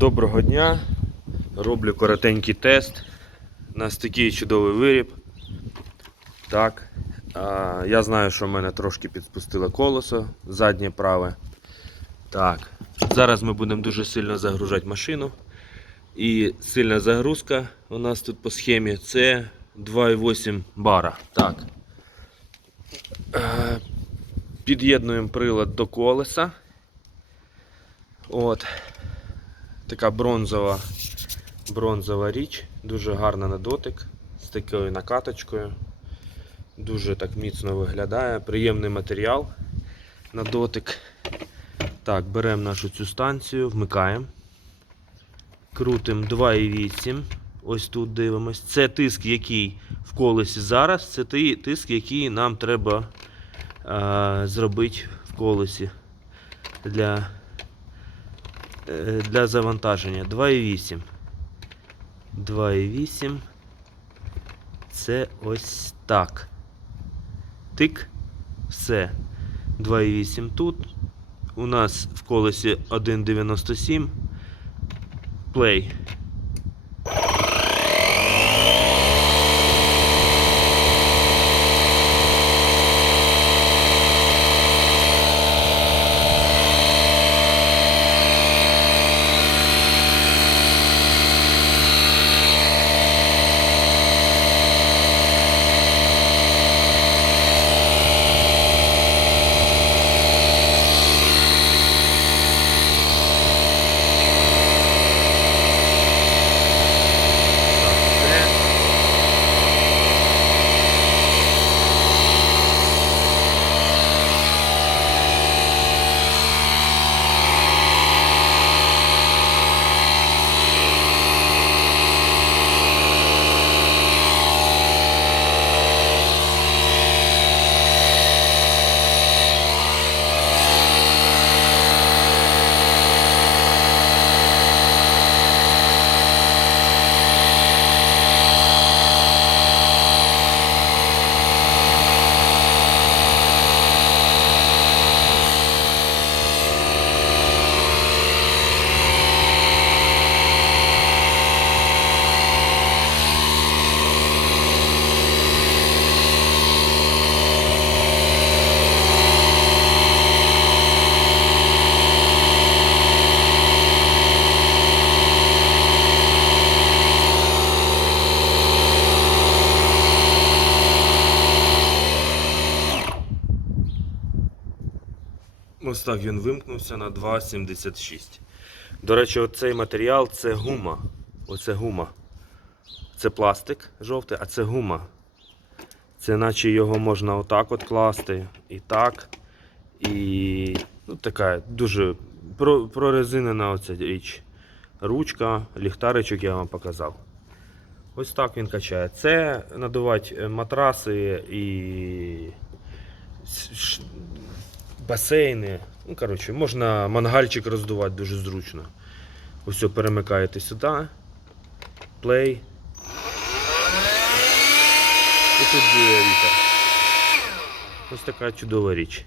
Доброго дня. Роблю коротенький тест. У нас такий чудовий виріб. Так. А, я знаю, що в мене трошки підспустило колесо, заднє праве. Так. Зараз ми будемо дуже сильно загружати машину. І сильна загрузка у нас тут по схемі це 2,8 бара. Так. Е, Під'єднуємо прилад до колеса. От. Така бронзова, бронзова річ, дуже гарна на дотик, з такою накаточкою. Дуже так міцно виглядає, приємний матеріал на дотик. Так, беремо нашу цю станцію, вмикаємо. Крутимо 2,8. Ось тут дивимось. Це тиск, який в колесі зараз, це тиск, який нам треба е, зробити в колесі для для завантаження 2,8. 2,8. Це ось так. Тик. Все. 2,8 тут. У нас в колесі 1,97. Play. Ось так він вимкнувся на 2,76. До речі, оцей матеріал це гума. Оце гума. Це пластик жовтий, а це гума. Це наче його можна отак от класти, і так. І ну, така дуже прорезинена оця річ. Ручка, ліхтаричок я вам показав. Ось так він качає. Це надувати матраси і басейни. Ну, коротше, можна мангальчик роздувати дуже зручно. Ось перемикаєте сюди. плей. І тут вітер. Ось така чудова річ.